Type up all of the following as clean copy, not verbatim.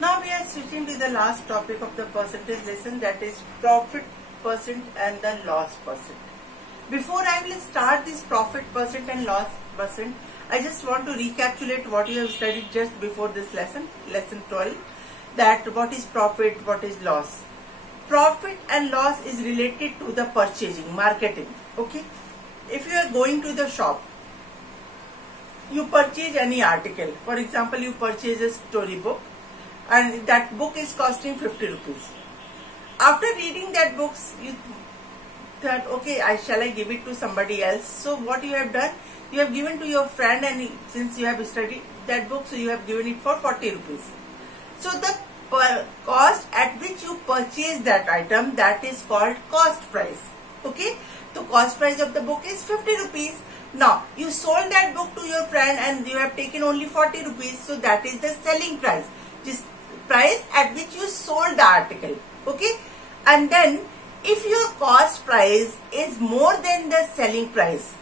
Now we are switching to the last topic of the percentage lesson, that is profit percent and the loss percent. Before I will start this profit percent and loss percent, I just want to recapitulate what you have studied just before this lesson, lesson 12, that what is profit, what is loss. Profit and loss is related to the purchasing, marketing. Okay, if you are going to the shop, you purchase any article. For example, you purchase a story book and that book is costing 50 rupees. After reading that book, you thought, okay, shall I give it to somebody else? So what you have done, you have given to your friend, and since you have studied that book, so you have given it for 40 rupees. So the cost at which you purchase that item, that is called cost price. Okay, the cost price of the book is 50 rupees. Now you sold that book to your friend and you have taken only 40 rupees. So that is the selling price, this price at which you sold the article. Okay, and then if your cost price is more than the selling price,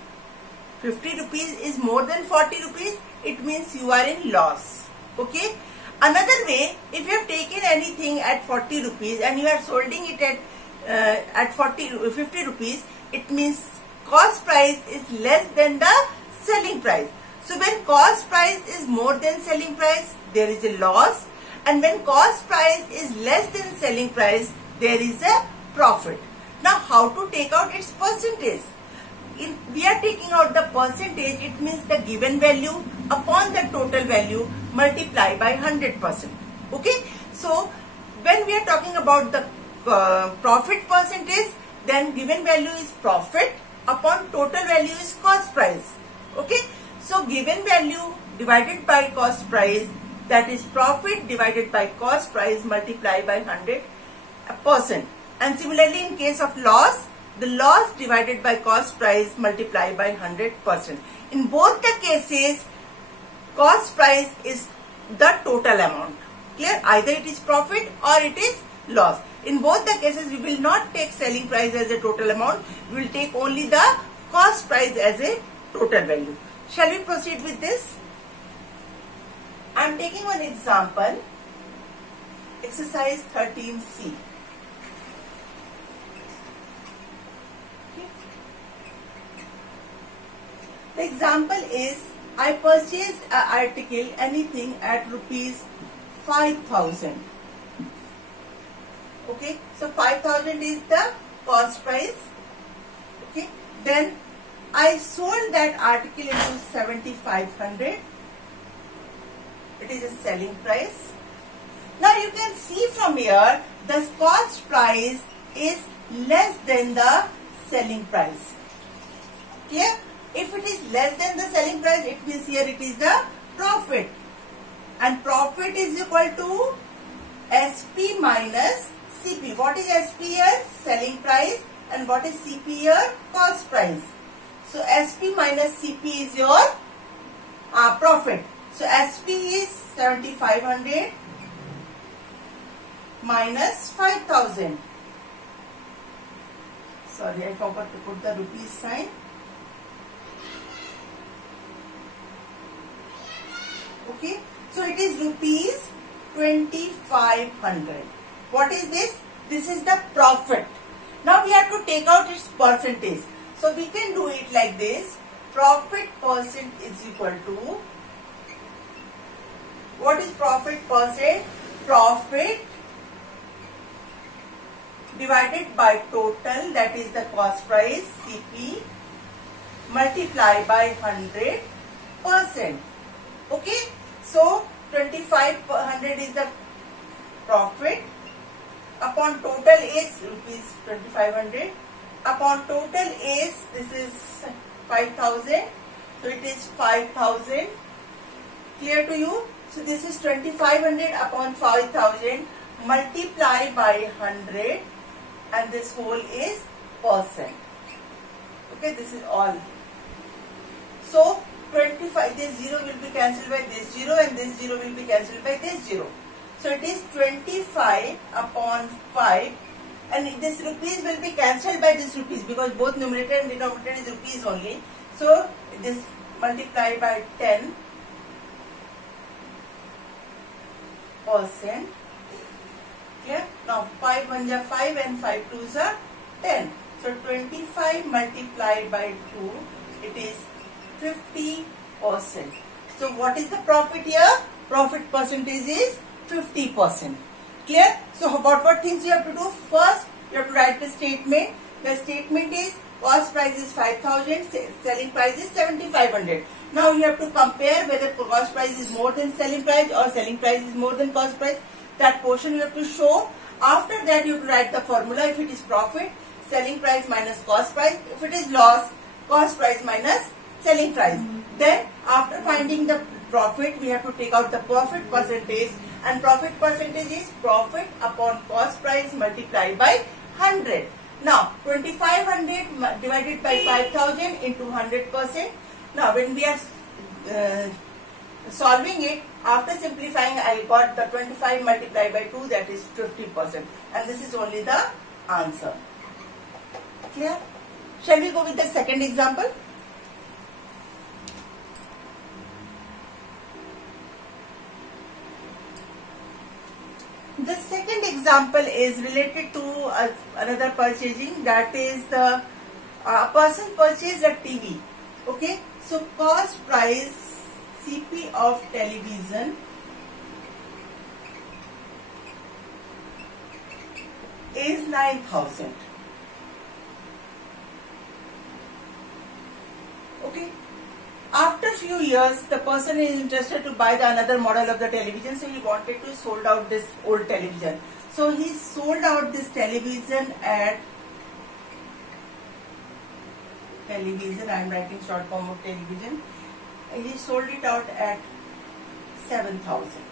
50 rupees is more than 40 rupees, it means you are in loss. Okay, another way, if you have taken anything at 40 rupees and you are solding it at 50 rupees, it means cost price is less than the selling price. So when cost price is more than selling price, there is a loss, and when cost price is less than selling price, there is a profit. Now how to take out its percentage? We are taking out the percentage, it means the given value upon the total value multiplied by 100%. Okay, so when we are talking about the profit percentage, then given value is profit upon total value is cost price. Okay, so given value divided by cost price, that is profit divided by cost price multiplied by 100%. And similarly, in case of loss, the loss divided by cost price multiplied by 100%. In both the cases, cost price is the total amount. Clear? Either it is profit or it is loss. In both the cases, we will not take selling price as a total amount. We will take only the cost price as a total value. Shall we proceed with this? I am taking one example. Exercise 13C. The example is, I purchased an article, anything at rupees 5,000. Okay, so 5,000 is the cost price. Okay, then I sold that article into 7,500. It is a selling price. Now you can see from here, the cost price is less than the selling price. Clear? If it is less than the selling price, it means here it is the profit. And profit is equal to SP minus CP. What is SP here? Selling price. And what is CP here? Cost price. So SP minus CP is your profit. So SP is 7,500 minus 5,000. Sorry, I forgot to put the rupees sign. Okay, so it is rupees 2,500. What is this? This is the profit. Now we have to take out its percentage. So we can do it like this. Profit percent is equal to, what is profit percent? Profit divided by total, that is the cost price, CP, multiplied by 100%. Okay, so 2,500 is the profit upon total is rupees 2,500 upon total is, this is 5,000, so it is 5,000. Clear to you? So this is 2,500 upon 5,000 multiplied by 100, and this whole is percent. Okay, this is all. So 25, this 0 will be cancelled by this 0, and this 0 will be cancelled by this 0. So it is 25 upon 5, and this rupees will be cancelled by this rupees because both numerator and denominator is rupees only. So this multiplied by 10 percent. Clear? Now 5 1 are 5 and 5 2s are 10. So 25 multiplied by 2, it is 50%. So what is the profit here? Profit percentage is 50%. Clear? So what things you have to do? First, you have to write the statement. The statement is cost price is 5,000, selling price is 7,500. Now you have to compare whether cost price is more than selling price or selling price is more than cost price. That portion you have to show. After that you have to write the formula. If it is profit, selling price minus cost price. If it is loss, cost price minus selling price. Then after finding the profit, we have to take out the profit percentage, and profit percentage is profit upon cost price multiplied by 100. Now 2500 divided by 5000 into 100%. Now when we are solving it, after simplifying, I got the 25 multiplied by 2, that is 50%, and this is only the answer. Clear? Shall we go with the second example? The second example is related to another purchasing, that is the person purchased a TV. Okay, so cost price CP of television is 9,000. Okay. After few years, the person is interested to buy the another model of the television, so he wanted to sold out this old television. So he sold out this television at television. I am writing short form of television. He sold it out at 7,000.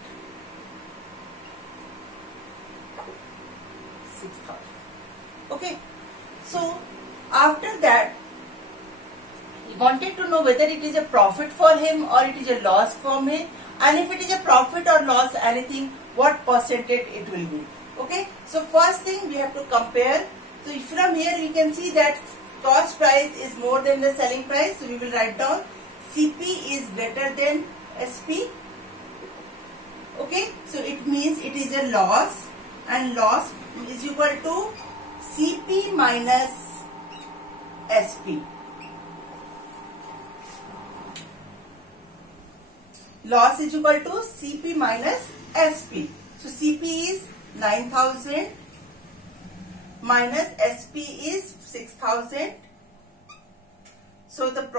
6,000. Okay. So after that, he wanted to know whether it is a profit for him or it is a loss for him, and if it is a profit or loss anything, what percentage it will be. Okay, so first thing we have to compare. So from here we can see that cost price is more than the selling price, so we will write down CP is greater than SP. Okay, so it means it is a loss, and loss is equal to CP minus SP. Loss is equal to CP minus SP. So CP is 9,000 minus SP is 6,000. So the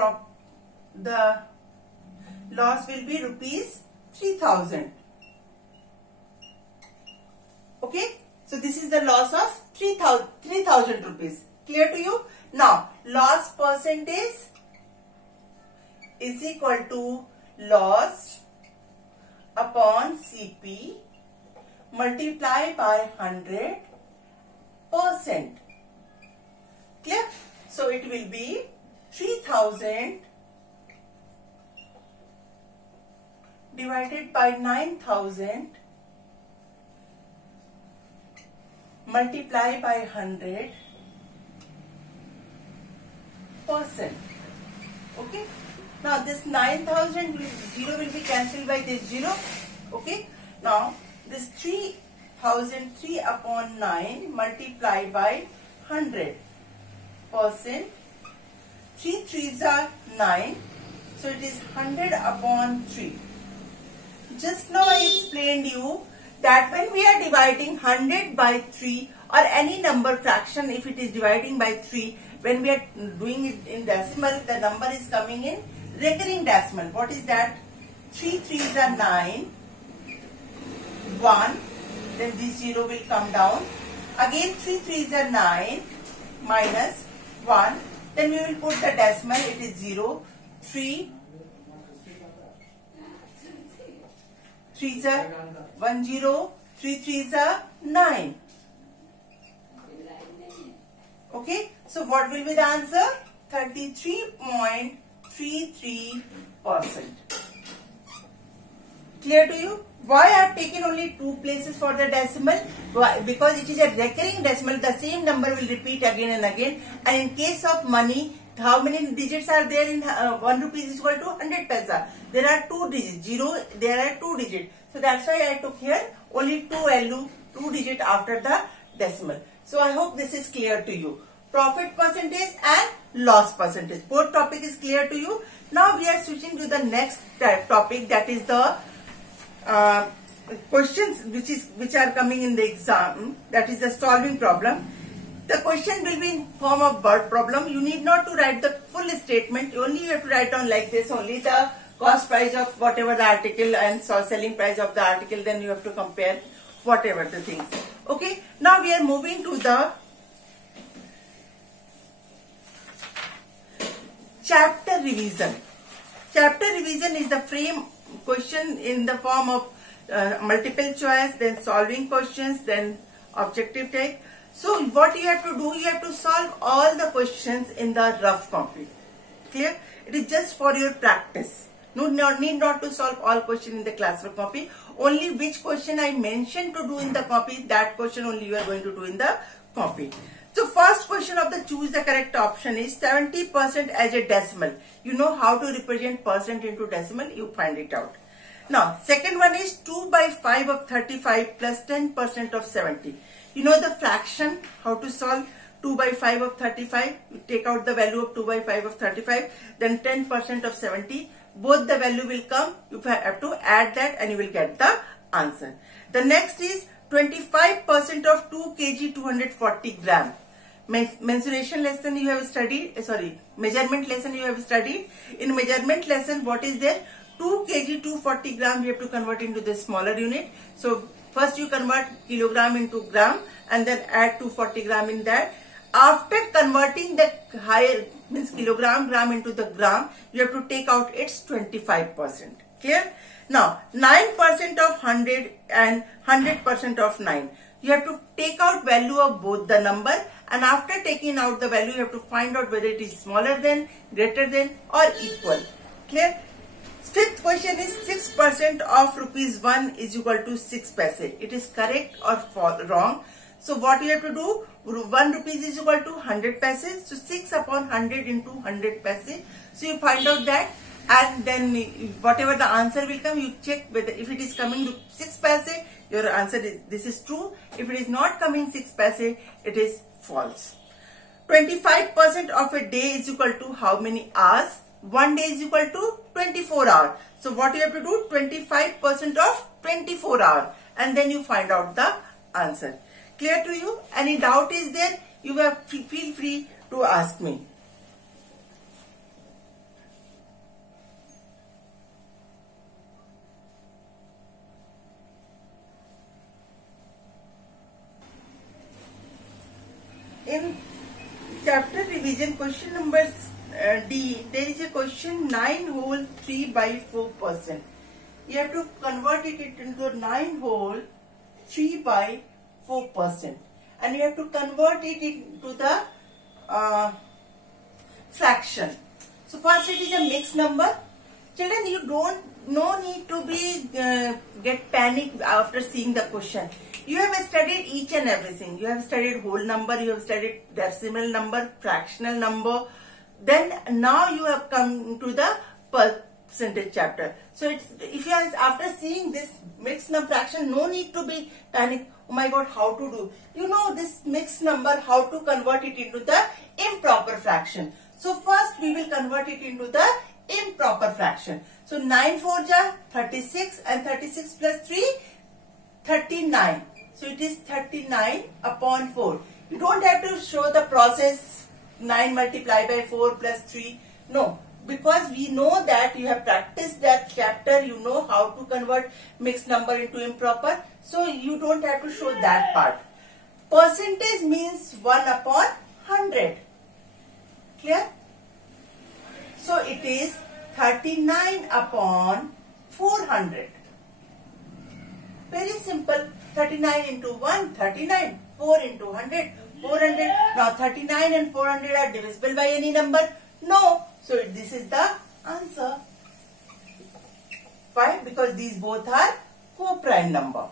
loss will be rupees 3,000. Okay. So this is the loss of 3,000 rupees. Clear to you? Now loss percentage is equal to loss upon CP multiply by 100%. Clear? So it will be 3,000 divided by 9,000 multiply by 100%. Okay. Now this 9,000 0 will be cancelled by this 0. Okay. Now this 3,003 upon 9 multiplied by 100%. 3 3s are 9. So it is 100 upon 3. Just now I explained you that when we are dividing 100 by 3 or any number fraction, if it is dividing by 3, when we are doing it in decimal, the number is coming in recurring decimal. What is that? 3 3s are 9, 1, then this 0 will come down. Again 3 3s are 9, minus 1, then we will put the decimal, it is 0, 3, 3s are 1 0, 3 3s are 9. Okay, so what will be the answer? 33.33%. Clear to you? Why I have taken only 2 places for the decimal? Why? Because it is a recurring decimal, the same number will repeat again and again, and in case of money, How many digits are there in 1 rupees is equal to 100 paisa? There are 2 digits. 0, there are 2 digits. So that's why I took here only 2 digit after the decimal. So I hope this is clear to you. Profit percentage and loss percentage. Both topic is clear to you. Now we are switching to the next topic, that is the questions which are coming in the exam, that is the solving problem. The question will be in form of word problem. You need not to write the full statement. Only you have to write down like this, only the cost price of whatever the article and selling price of the article. Then you have to compare whatever the things. Okay. Now we are moving to the chapter revision. Chapter revision is the frame question in the form of multiple choice, then solving questions, then objective type. So what you have to do, you have to solve all the questions in the rough copy. Clear? It is just for your practice. Need not to solve all questions in the classroom copy. Only which question I mentioned to do in the copy, that question only you are going to do in the copy. So first question of the choose the correct option is 70% as a decimal. You know how to represent percent into decimal, you find it out. Now second one is 2 by 5 of 35 plus 10% of 70. You know the fraction, how to solve 2 by 5 of 35. You take out the value of 2 by 5 of 35, then 10% of 70. Both the value will come. You have to add that and you will get the answer. The next is 25% of 2 kg 240 gram. Mensuration lesson you have studied, measurement lesson you have studied. In measurement lesson, what is there? 2 kg 240 gram, you have to convert into the smaller unit. So first you convert kilogram into gram and then add 240 gram in that. After converting the higher, means kilogram, gram into the gram, you have to take out its 25%. Clear? Now 9% of 100 and 100% of 9. You have to take out value of both the number, and after taking out the value, you have to find out whether it is smaller than, greater than or equal. Clear? Fifth question is 6% of rupees 1 is equal to 6 paise. It is correct or wrong? So what you have to do, 1 rupees is equal to 100 paise. So 6 upon 100 into 100 paise. So you find out that, and then whatever the answer will come, you check whether if it is coming to 6 paise, your answer is this is true. If it is not coming 6 paise, it is false. 25% of a day is equal to how many hours? 1 day is equal to 24 hours. So what you have to do, 25% of 24 hours, and then you find out the answer. Clear to you? Any doubt is there? You have feel free to ask me. In chapter revision, question number D, there is a question 9 whole 3 by 4%. You have to convert it into 9 whole 3 by 4%, and you have to convert it into the fraction. So first it is a mixed number. Children, you no need to be get panic after seeing the question. You have studied each and everything. You have studied whole number, you have studied decimal number, fractional number. Then now you have come to the percentage chapter. So if you are after seeing this mixed number fraction, no need to be panic. Oh my God, how to do? You know this mixed number, how to convert it into the improper fraction. So first we will convert it into the improper fraction. So 9 4 ja 36, and 36 plus 3 39. So it is 39 upon 4. You don't have to show the process 9 multiplied by 4 plus 3. No, because we know that you have practiced that chapter, you know how to convert mixed number into improper. So you don't have to show that part. Percentage means 1 upon 100. Clear? So it is 39 upon 400. Very simple. 39 into 1, 39. 4 into 100, 400. Now 39 and 400 are divisible by any number? No. So this is the answer. Why? Because these both are co-prime number.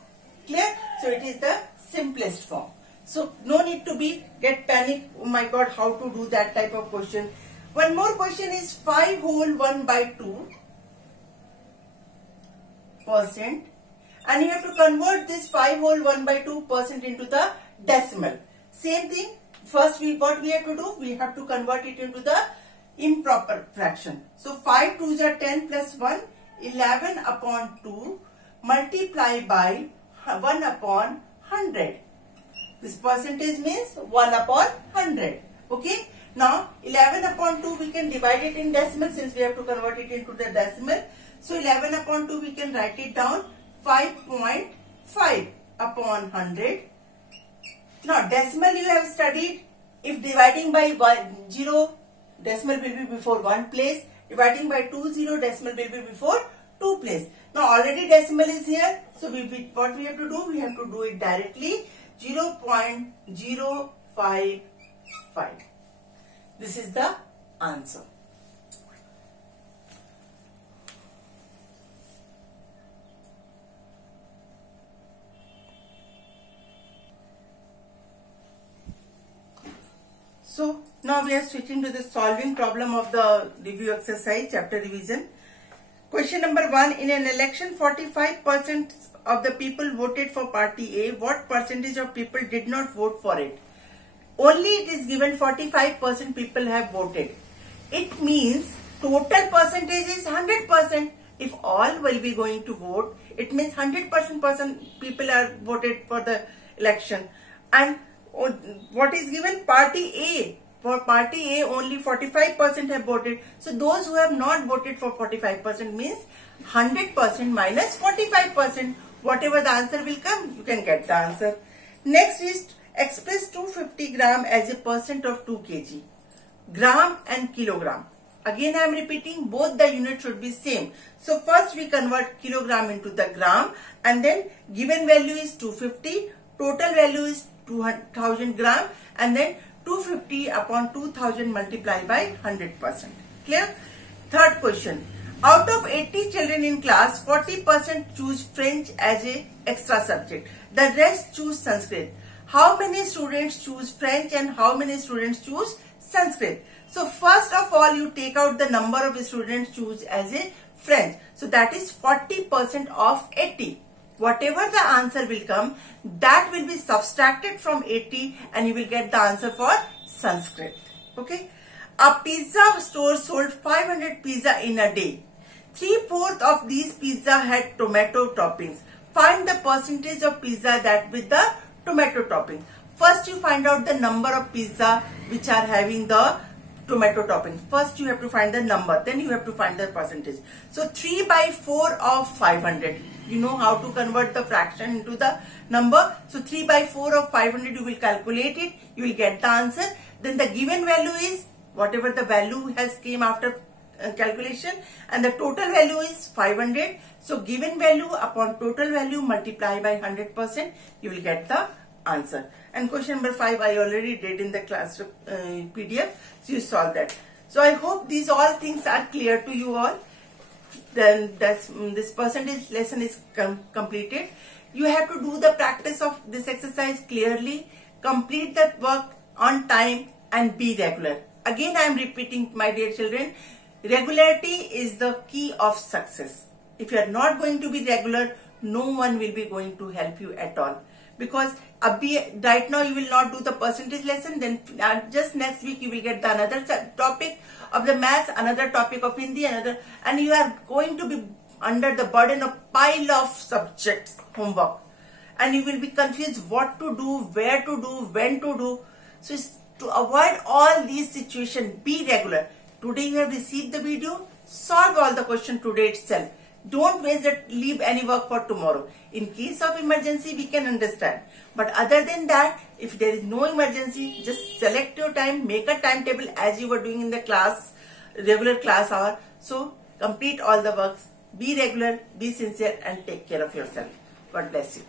Clear? So it is the simplest form. So no need to get panic. Oh my God, how to do that type of question. One more question is 5 whole 1 by 2 percent, and you have to convert this 5 whole 1 by 2 percent into the decimal. Same thing. First, what we have to do? We have to convert it into the improper fraction. So 5 2s are 10 plus 1, 11 upon 2 multiply by 1 upon 100. This percentage means 1 upon 100. Okay. Now 11 upon 2 we can divide it in decimal since we have to convert it into the decimal. So 11 upon 2 we can write it down 5.5 upon 100. Now decimal you have studied. If dividing by 0, decimal will be before 1 place. Dividing by 2, 0, decimal will be before 2 place. Now already decimal is here. So what we have to do? We have to do it directly. 0.055. This is the answer. So now we are switching to the solving problem of the review exercise, chapter revision. Question number 1. In an election, 45% of the people voted for party A. What percentage of people did not vote for it? Only it is given 45% people have voted. It means total percentage is 100%. If all will be going to vote, it means 100% people are voted for the election. And what is given? Party A. For party A, only 45% have voted. So those who have not voted for 45% means 100% minus 45%. Whatever the answer will come, you can get the answer. Next is express 250 gram as a percent of 2 kg. Gram and kilogram. Again I am repeating, both the units should be same. So first we convert kilogram into the gram, and then given value is 250, total value is 2000 gram, and then 250 upon 2000 multiplied by 100%. Clear? Third question. Out of 80 children in class, 40% choose French as a extra subject. The rest choose Sanskrit. How many students choose French and how many students choose Sanskrit? So first of all, you take out the number of students choose as a French. So that is 40% of 80. Whatever the answer will come, that will be subtracted from 80 and you will get the answer for Sanskrit. Okay. A pizza store sold 500 pizza in a day. 3/4 of these pizza had tomato toppings. Find the percentage of pizza that with the tomato topping. First you find out the number of pizza which are having the tomato topping. First you have to find the number, then you have to find the percentage. So 3/4 of 500. You know how to convert the fraction into the number. So 3/4 of 500 you will calculate it. You will get the answer. Then the given value is whatever the value has came after calculation, and the total value is 500. So given value upon total value multiply by 100%, you will get the answer. And question number 5 I already did in the class PDF. So you solve that. So I hope these all things are clear to you all. Then this percentage lesson is completed. You have to do the practice of this exercise clearly, complete the work on time and be regular. Again I am repeating, my dear children, regularity is the key of success. If you are not going to be regular, no one will be going to help you at all. Because right now you will not do the percentage lesson, then just next week you will get the another topic of the maths, another topic of Hindi, another, and you are going to be under the burden of pile of subjects, homework, and you will be confused what to do, where to do, when to do. So to avoid all these situations, be regular. Today you have received the video, solve all the questions today itself. Don't waste it, leave any work for tomorrow. In case of emergency, we can understand. But other than that, if there is no emergency, just select your time, make a timetable as you were doing in the class, regular class hour. So complete all the works, be regular, be sincere and take care of yourself. God bless you.